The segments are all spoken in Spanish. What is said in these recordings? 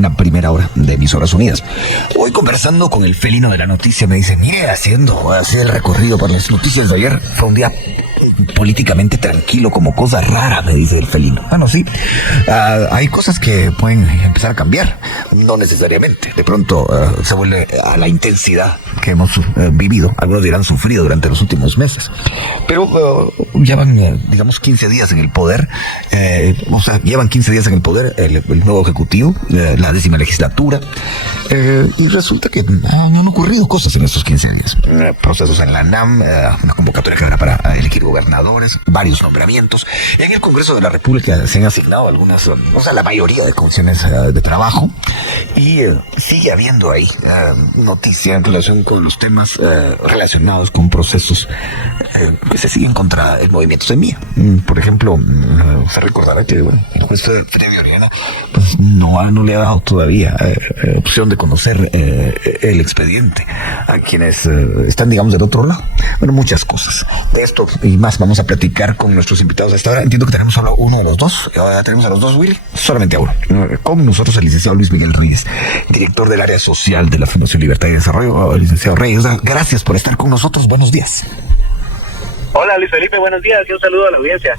en la primera hora de Emisoras Unidas. Hoy conversando con el felino de la noticia me dice, mire, haciendo el recorrido por las noticias de ayer, fue un día políticamente tranquilo, como cosa rara, me dice el felino. Bueno, sí, hay cosas que pueden empezar a cambiar, no necesariamente. De pronto se vuelve a la intensidad que hemos vivido, algunos dirán sufrido durante los últimos meses. Pero ya van, digamos, 15 días en el poder, llevan 15 días en el poder el nuevo Ejecutivo, la 10ª legislatura, y resulta que han ocurrido cosas en estos 15 días. Procesos en la ANAM, una convocatoria que habrá para elegir gobernadores, varios nombramientos. Y en el Congreso de la República se han asignado algunas, la mayoría de comisiones de trabajo, y sigue habiendo ahí noticia en relación con los temas relacionados con procesos que se siguen contra el movimiento Semilla. Por ejemplo, se recordará que el juez Freddy Orellana pues no le ha dado todavía opción de conocer el expediente a quienes están, digamos, del otro lado. Bueno, muchas cosas. De esto y más vamos a platicar con nuestros invitados a esta hora. Entiendo que tenemos solo uno de los dos. Tenemos a los dos, Willy. Solamente a uno. Con nosotros el licenciado Luis Miguel Reyes, director del área social de la Fundación Libertad y Desarrollo. Licenciado Reyes, gracias por estar con nosotros. Buenos días. Hola Luis Felipe, buenos días y un saludo a la audiencia.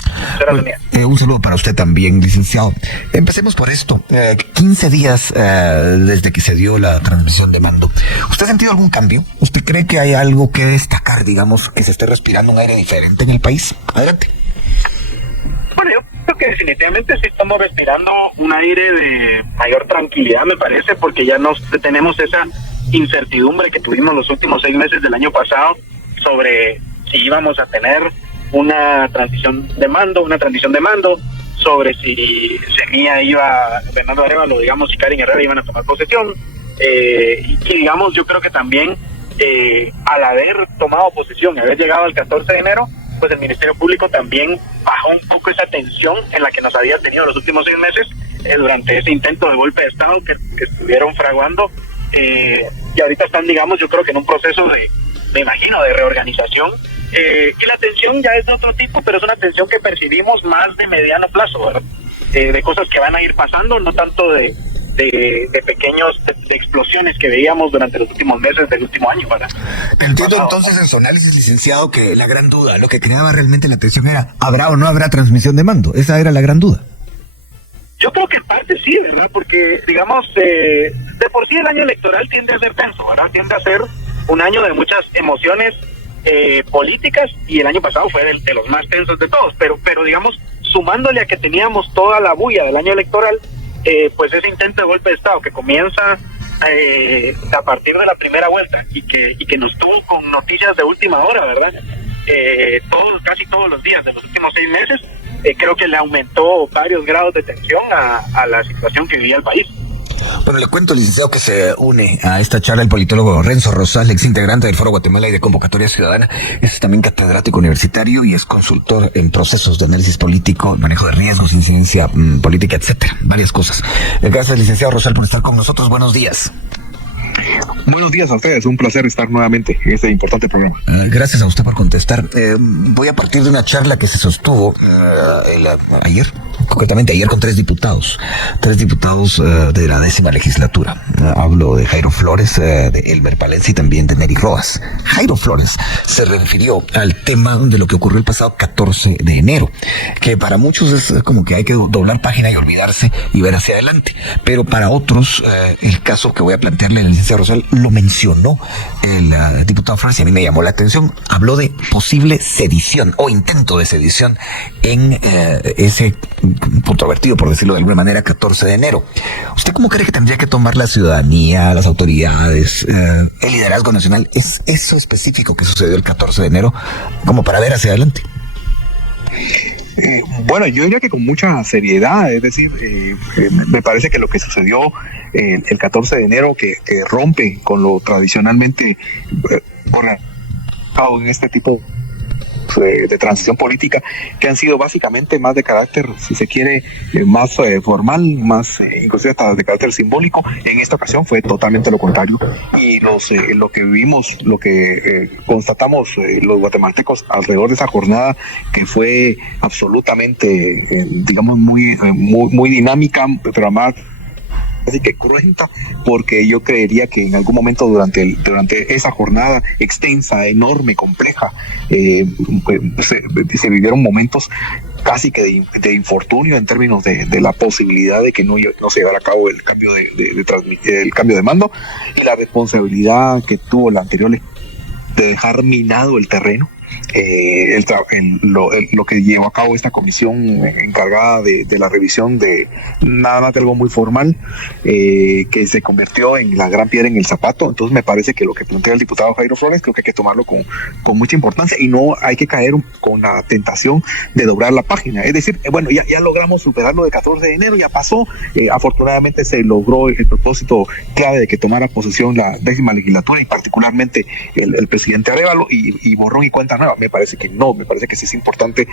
Un saludo para usted también, licenciado. Empecemos por esto. 15 días desde que se dio la transmisión de mando. ¿Usted ha sentido algún cambio? ¿Usted cree que hay algo que destacar, digamos, que se esté respirando un aire diferente en el país? Adelante. Bueno, yo creo que definitivamente sí estamos respirando un aire de mayor tranquilidad, me parece, porque ya no tenemos esa incertidumbre que tuvimos los últimos 6 meses del año pasado sobre si íbamos a tener una transición de mando, sobre si Semilla Bernardo Arévalo, digamos, y Karen Herrera iban a tomar posesión, y digamos, yo creo que también al haber tomado posesión y haber llegado al 14 de enero, pues el Ministerio Público también bajó un poco esa tensión en la que nos había tenido los últimos 6 meses durante ese intento de golpe de Estado que estuvieron fraguando, y ahorita están, digamos, yo creo que en un proceso de reorganización. Y la tensión ya es de otro tipo, pero es una tensión que percibimos más de mediano plazo, ¿verdad? De cosas que van a ir pasando, no tanto de pequeños de explosiones que veíamos durante los últimos meses del último año, ¿verdad? Entiendo entonces en su análisis, licenciado, que la gran duda, lo que creaba realmente la tensión era, ¿habrá o no habrá transmisión de mando? Esa era la gran duda. Yo creo que en parte sí, ¿verdad? Porque, digamos, de por sí el año electoral tiende a ser tenso, ¿verdad? Tiende a ser un año de muchas emociones políticas, y el año pasado fue de los más tensos de todos, pero digamos, sumándole a que teníamos toda la bulla del año electoral, pues ese intento de golpe de Estado que comienza a partir de la primera vuelta y que nos tuvo con noticias de última hora, ¿verdad? Casi todos los días de los últimos 6 meses, creo que le aumentó varios grados de tensión a la situación que vivía el país. Bueno, le cuento, licenciado, que se une a esta charla el politólogo Renzo Rosal, ex integrante del Foro Guatemala y de Convocatoria Ciudadana. Es también catedrático universitario y es consultor en procesos de análisis político, manejo de riesgos, incidencia política, etcétera. Varias cosas. Gracias, licenciado Rosal, por estar con nosotros. Buenos días. Buenos días a ustedes, un placer estar nuevamente en este importante programa. Gracias a usted por contestar. Voy a partir de una charla que se sostuvo ayer, concretamente ayer, con 3 diputados de la 10ª legislatura. Hablo de Jairo Flores, de Elmer Palencia y también de Nery Rojas. Jairo Flores se refirió al tema de lo que ocurrió el pasado 14 de enero, que para muchos es como que hay que doblar página y olvidarse y ver hacia adelante, pero para otros el caso que voy a plantearle al licenciado Rosal lo mencionó el diputado Flores y a mí me llamó la atención. Habló de posible sedición o intento de sedición en ese controvertido, por decirlo de alguna manera, 14 de enero. ¿Usted cómo cree que tendría que tomar la ciudadanía, las autoridades, el liderazgo nacional? ¿Es eso específico que sucedió el 14 de enero como para ver hacia adelante? Bueno, yo diría que con mucha seriedad, es decir, me parece que lo que sucedió el 14 de enero, que rompe con lo tradicionalmente organizado en este tipo de transición política, que han sido básicamente más de carácter, si se quiere, más formal, más inclusive hasta de carácter simbólico. En esta ocasión fue totalmente lo contrario, y lo que vivimos, lo que constatamos los guatemaltecos alrededor de esa jornada, que fue absolutamente, digamos, muy dinámica, pero además casi que cruenta, porque yo creería que en algún momento durante esa jornada extensa, enorme, compleja, se vivieron momentos casi que de infortunio en términos de la posibilidad de que no se llevara a cabo el cambio el cambio de mando, y la responsabilidad que tuvo la anterior de dejar minado el terreno. Lo que llevó a cabo esta comisión encargada de la revisión de nada más de algo muy formal, que se convirtió en la gran piedra en el zapato. Entonces me parece que lo que plantea el diputado Jairo Flores, creo que hay que tomarlo con mucha importancia, y no hay que caer con la tentación de doblar la página. Es decir, bueno, ya logramos superarlo de 14 de enero, ya pasó, afortunadamente se logró el propósito clave de que tomara posesión la 10ª legislatura, y particularmente el presidente Arévalo, y borrón y cuenta nueva. Me parece que no, me parece que sí es importante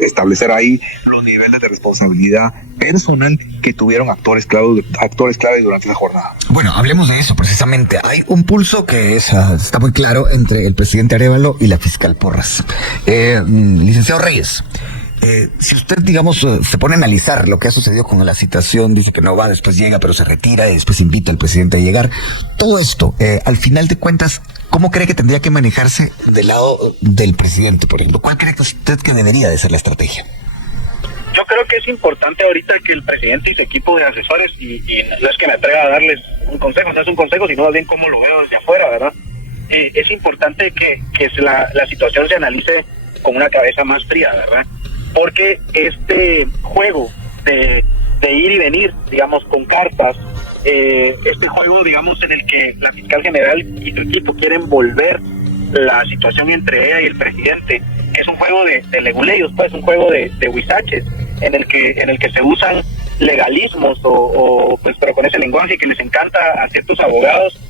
establecer ahí los niveles de responsabilidad personal que tuvieron actores clave durante esa jornada. Bueno, hablemos de eso precisamente. Hay un pulso que está muy claro entre el presidente Arévalo y la fiscal Porras. Licenciado Reyes, si usted, digamos, se pone a analizar lo que ha sucedido con la citación, dice que no va, después llega, pero se retira, y después invita al presidente a llegar. Todo esto, al final de cuentas, ¿cómo cree que tendría que manejarse del lado del presidente, por ejemplo? ¿Cuál cree que usted que debería de ser la estrategia? Yo creo que es importante ahorita que el presidente y su equipo de asesores, y no es que me atreva a darles un consejo, no es un consejo, sino más bien cómo lo veo desde afuera, ¿verdad? Es importante que la situación se analice con una cabeza más fría, ¿verdad? Porque este juego de ir y venir, digamos, con cartas, este juego, digamos, en el que la fiscal general y su equipo quieren volver la situación entre ella y el presidente, es un juego de leguleyos, pues, un juego de huizaches, en el que se usan legalismos pues, pero con ese lenguaje que les encanta a ciertos abogados,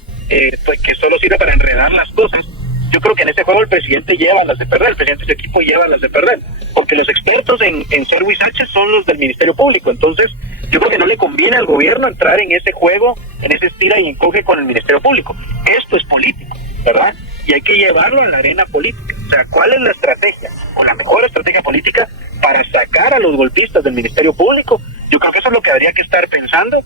pues que solo sirve para enredar las cosas. Yo creo que en ese juego el presidente lleva las de perder, el presidente y su equipo llevan las de perder, porque los expertos en ser huizaches son los del Ministerio Público. Entonces yo creo que no le conviene al gobierno entrar en ese juego, en ese estira y encoge con el Ministerio Público. Esto es político, ¿verdad? Y hay que llevarlo a la arena política. O sea, ¿cuál es la estrategia, o la mejor estrategia política para sacar a los golpistas del Ministerio Público? Yo creo que eso es lo que habría que estar pensando,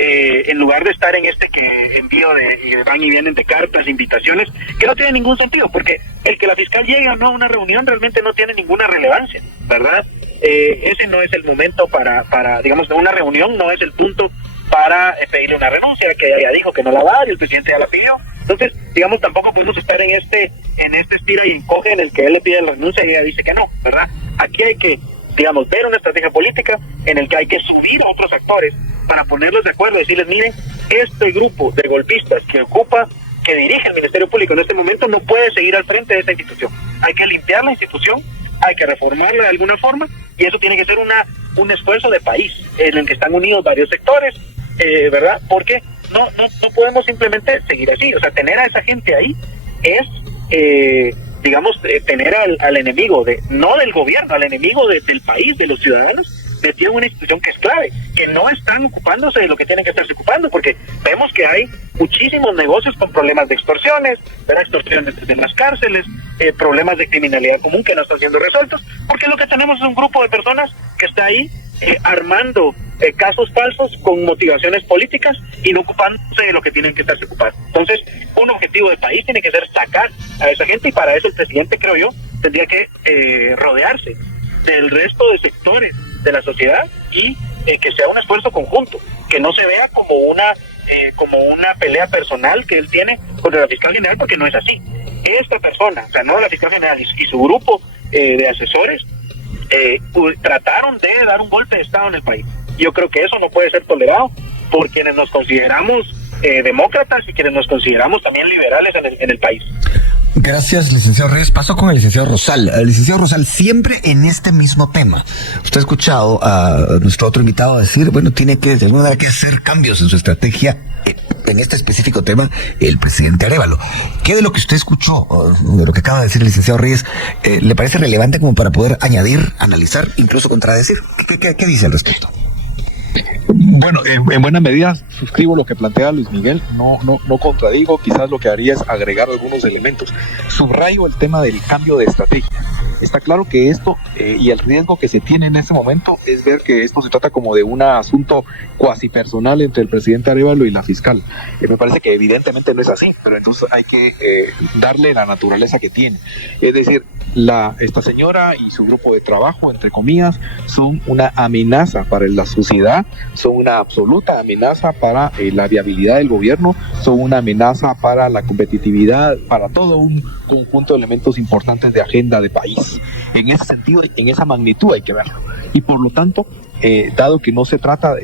en lugar de estar en que envío de van y vienen de cartas, invitaciones, que no tiene ningún sentido, porque el que la fiscal llegue o no a una reunión realmente no tiene ninguna relevancia, ¿verdad? Ese no es el momento para digamos, una reunión no es el punto para pedirle una renuncia, que ella dijo que no la va a dar y el presidente ya la pidió. Entonces, digamos, tampoco podemos estar en este estira y encoge en el que él le pide la renuncia y ella dice que no, ¿verdad? Aquí hay que, digamos, ver una estrategia política en el que hay que subir a otros actores para ponerlos de acuerdo y decirles, miren, este grupo de golpistas que dirige el Ministerio Público en este momento no puede seguir al frente de esta institución. Hay que limpiar la institución, hay que reformarla de alguna forma, y eso tiene que ser un esfuerzo de país en el que están unidos varios sectores, ¿verdad? Porque no podemos simplemente seguir así. O sea, tener a esa gente ahí es, digamos, tener al enemigo, no del gobierno, al enemigo del país, de los ciudadanos, metido en una institución que es clave, que no están ocupándose de lo que tienen que estarse ocupando, porque vemos que hay muchísimos negocios con problemas de extorsiones, ¿verdad? Extorsiones desde las cárceles, problemas de criminalidad común que no están siendo resueltos, porque lo que tenemos es un grupo de personas que está ahí armando casos falsos con motivaciones políticas y no ocupándose de lo que tienen que estarse ocupando. Entonces, un objetivo del país tiene que ser sacar a esa gente, y para eso el presidente, creo yo, tendría que rodearse del resto de sectores de la sociedad y que sea un esfuerzo conjunto, que no se vea como una pelea personal que él tiene contra la fiscal general, porque no es así. Esta persona, o sea, no la fiscal general y su grupo de asesores, trataron de dar un golpe de estado en el país. Yo creo que eso no puede ser tolerado por quienes nos consideramos demócratas y quienes nos consideramos también liberales en el país. Gracias, licenciado Reyes. Paso con el licenciado Rosal. Licenciado Rosal, siempre en este mismo tema. Usted ha escuchado a nuestro otro invitado decir, bueno, tiene que de alguna manera que hacer cambios en su estrategia. En este específico tema, el presidente Arévalo. ¿Qué de lo que usted escuchó, de lo que acaba de decir el licenciado Reyes, le parece relevante como para poder añadir, analizar, incluso contradecir? ¿Qué dice al respecto? Bueno, en buena medida suscribo lo que plantea Luis Miguel, no contradigo, quizás lo que haría es agregar algunos elementos. Subrayo el tema del cambio de estrategia. Está claro que esto y el riesgo que se tiene en este momento es ver que esto se trata como de un asunto cuasi personal entre el presidente Arévalo y la fiscal. Me parece que evidentemente no es así, pero entonces hay que darle la naturaleza que tiene. Es decir, esta señora y su grupo de trabajo, entre comillas, son una amenaza para la sociedad, son una absoluta amenaza para la viabilidad del gobierno, son una amenaza para la competitividad, para todo un conjunto de elementos importantes de agenda de país. En ese sentido, en esa magnitud hay que verlo. Y por lo tanto, dado que no se trata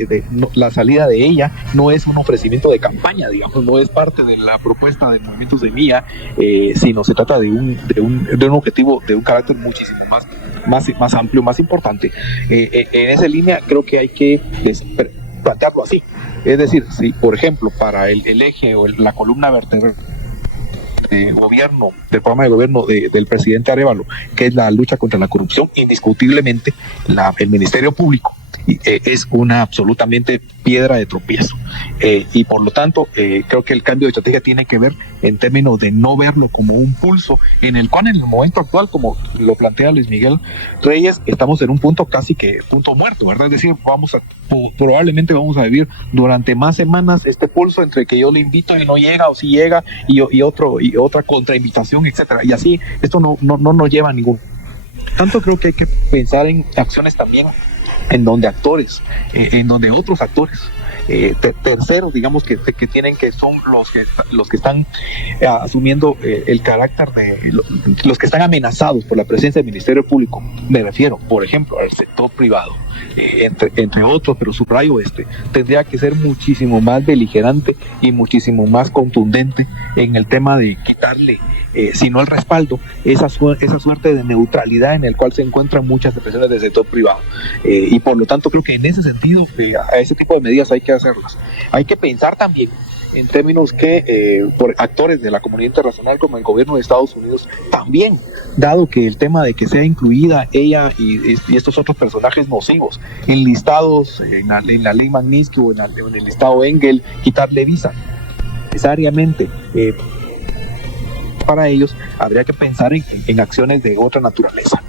la salida de ella, no es un ofrecimiento de campaña, digamos, no es parte de la propuesta del Movimiento Semilla, sino se trata de un objetivo de un carácter muchísimo más amplio, más importante. En esa línea creo que hay que plantearlo así. Es decir, si por ejemplo para el eje o la columna vertebral del programa de gobierno del presidente Arévalo, que es la lucha contra la corrupción, indiscutiblemente el Ministerio Público es una absolutamente piedra de tropiezo, y por lo tanto creo que el cambio de estrategia tiene que ver en términos de no verlo como un pulso en el cual en el momento actual, como lo plantea Luis Miguel Reyes, estamos en un punto casi que punto muerto, ¿verdad? Es decir, probablemente vamos a vivir durante más semanas este pulso entre que yo le invito y no llega, o si llega y otra contrainvitación, etcétera, y así esto no nos lleva a ningún. Tanto creo que hay que pensar en acciones también en donde otros actores terceros, digamos, que son los que están asumiendo el carácter de los que están amenazados por la presencia del Ministerio Público. Me refiero, por ejemplo, al sector privado, entre otros, pero subrayo tendría que ser muchísimo más beligerante y muchísimo más contundente en el tema de quitarle, si no el respaldo, esa suerte de neutralidad en el cual se encuentran muchas expresiones del sector privado. Y por lo tanto creo que en ese sentido, a ese tipo de medidas hay que hacerlas. Hay que pensar también en términos que por actores de la comunidad internacional como el gobierno de Estados Unidos también, dado que el tema de que sea incluida ella y estos otros personajes nocivos enlistados en la ley Magnitsky o en el listado Engel, quitarle visa necesariamente para ellos, habría que pensar en acciones de otra naturaleza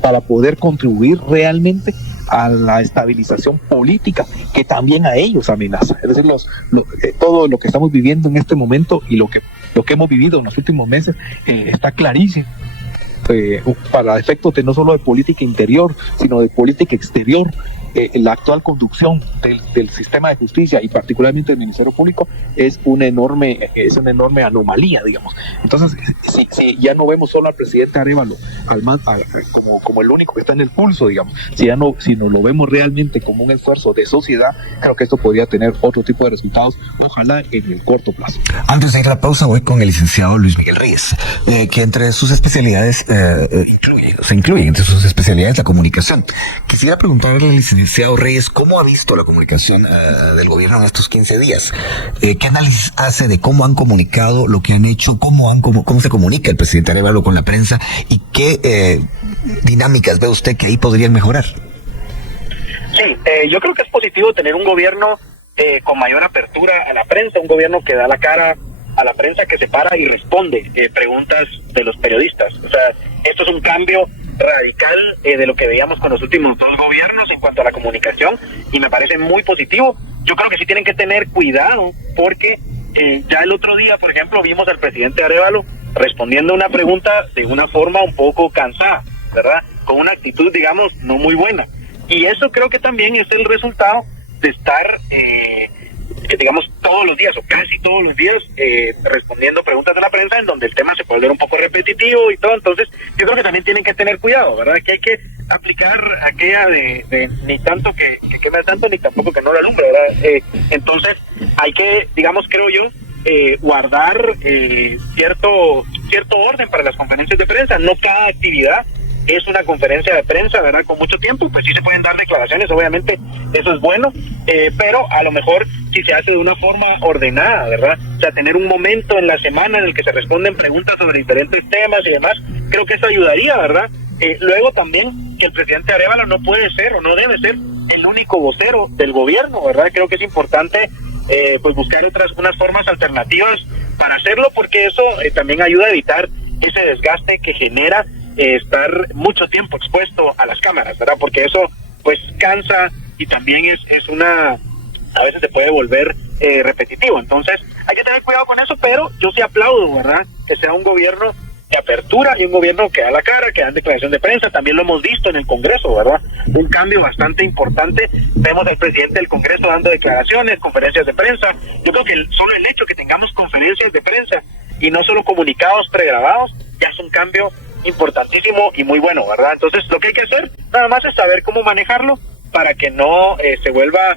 para poder contribuir realmente a la estabilización política que también a ellos amenaza. Es decir, todo lo que estamos viviendo en este momento y lo que hemos vivido en los últimos meses está clarísimo para efectos de no solo de política interior, sino de política exterior. La actual conducción del sistema de justicia y particularmente del Ministerio Público es una enorme anomalía, digamos. Entonces, si ya no vemos solo al presidente Arévalo como el único que está en el pulso, digamos, si no lo vemos realmente como un esfuerzo de sociedad, creo que esto podría tener otro tipo de resultados, ojalá en el corto plazo. Antes de ir a la pausa, voy con el licenciado Luis Miguel Reyes, que entre sus especialidades se incluye entre sus especialidades la comunicación. Quisiera preguntarle al licenciado Reyes, ¿cómo ha visto la comunicación del gobierno en estos 15 días? ¿Qué análisis hace de cómo han comunicado, lo que han hecho, cómo se comunica el presidente Arévalo con la prensa y qué dinámicas ve usted que ahí podrían mejorar? Sí, yo creo que es positivo tener un gobierno con mayor apertura a la prensa, un gobierno que da la cara a la prensa, que se para y responde preguntas de los periodistas. O sea, esto es un cambio radical de lo que veíamos con los últimos dos gobiernos en cuanto a la comunicación, y me parece muy positivo. Yo creo que sí tienen que tener cuidado porque ya el otro día, por ejemplo, vimos al presidente Arévalo respondiendo a una pregunta de una forma un poco cansada, ¿verdad? Con una actitud, digamos, no muy buena. Y eso creo que también es el resultado de estar digamos, todos los días o casi todos los días respondiendo preguntas de la prensa en donde el tema se puede ver un poco repetitivo y todo. Entonces yo creo que también tienen que tener cuidado, ¿verdad? Que hay que aplicar aquella de ni tanto que quema tanto ni tampoco que no la alumbre, ¿verdad? Entonces hay que, digamos, creo yo, guardar cierto orden para las conferencias de prensa. No cada actividad es una conferencia de prensa, ¿verdad? Con mucho tiempo, pues sí se pueden dar declaraciones, obviamente eso es bueno, pero a lo mejor si se hace de una forma ordenada, ¿verdad? O sea, tener un momento en la semana en el que se responden preguntas sobre diferentes temas y demás, creo que eso ayudaría, ¿verdad? Luego también que el presidente Arévalo no puede ser o no debe ser el el único vocero del gobierno, ¿verdad? Creo que es importante pues buscar unas formas alternativas para hacerlo, porque eso también ayuda a evitar ese desgaste que genera estar mucho tiempo expuesto a las cámaras, ¿verdad? Porque eso pues cansa y también es a veces se puede volver repetitivo. Entonces hay que tener cuidado con eso, pero yo sí aplaudo, ¿verdad?, que sea un gobierno de apertura y un gobierno que da la cara, que da declaración de prensa. También lo hemos visto en el Congreso, ¿verdad? Un cambio bastante importante. Vemos al presidente del Congreso dando declaraciones, conferencias de prensa. Yo creo que solo el hecho que tengamos conferencias de prensa y no solo comunicados pregrabados ya es un cambio importantísimo y muy bueno, ¿verdad? Entonces lo que hay que hacer nada más es saber cómo manejarlo para que no se vuelva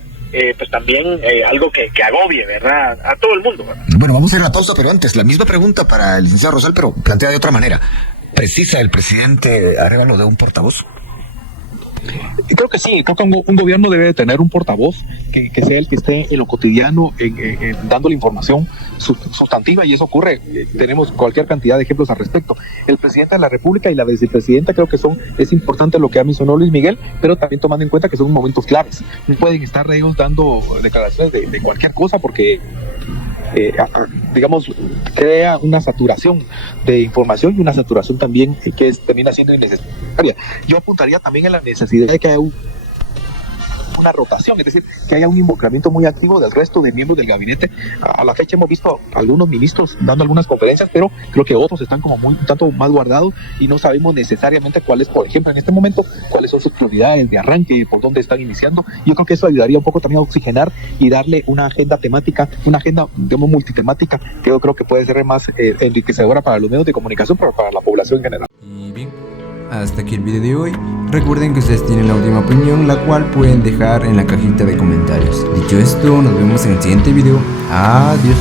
pues también algo que agobie, ¿verdad?, a todo el mundo, ¿verdad? Bueno, vamos a ir a la pausa, pero antes, la misma pregunta para el licenciado Rosal, pero plantea de otra manera. ¿Precisa el presidente Arévalo de un portavoz? Creo que sí, creo que un gobierno debe de tener un portavoz que sea el que esté en lo cotidiano, dando la información sustantiva, y eso ocurre. Tenemos cualquier cantidad de ejemplos al respecto. El presidente de la República y la vicepresidenta creo que es importante lo que ha mencionado Luis Miguel, pero también tomando en cuenta que son momentos claves. No pueden estar ellos dando declaraciones de cualquier cosa, porque digamos, crea una saturación de información y una saturación también que termina siendo innecesaria. Yo apuntaría también a la necesidad de que haya una rotación, es decir, que haya un involucramiento muy activo del resto de miembros del gabinete. A la fecha hemos visto a algunos ministros dando algunas conferencias, pero creo que otros están como un tanto más guardados y no sabemos necesariamente cuáles, por ejemplo, en este momento, cuáles son sus prioridades de arranque, por dónde están iniciando. Yo creo que eso ayudaría un poco también a oxigenar y darle una agenda temática, una agenda, digamos, multitemática, que yo creo que puede ser más enriquecedora para los medios de comunicación, pero para la población en general. Y bien, hasta aquí el video de hoy. Recuerden que ustedes tienen la última opinión, la cual pueden dejar en la cajita de comentarios. Dicho esto, nos vemos en el siguiente video. Adiós.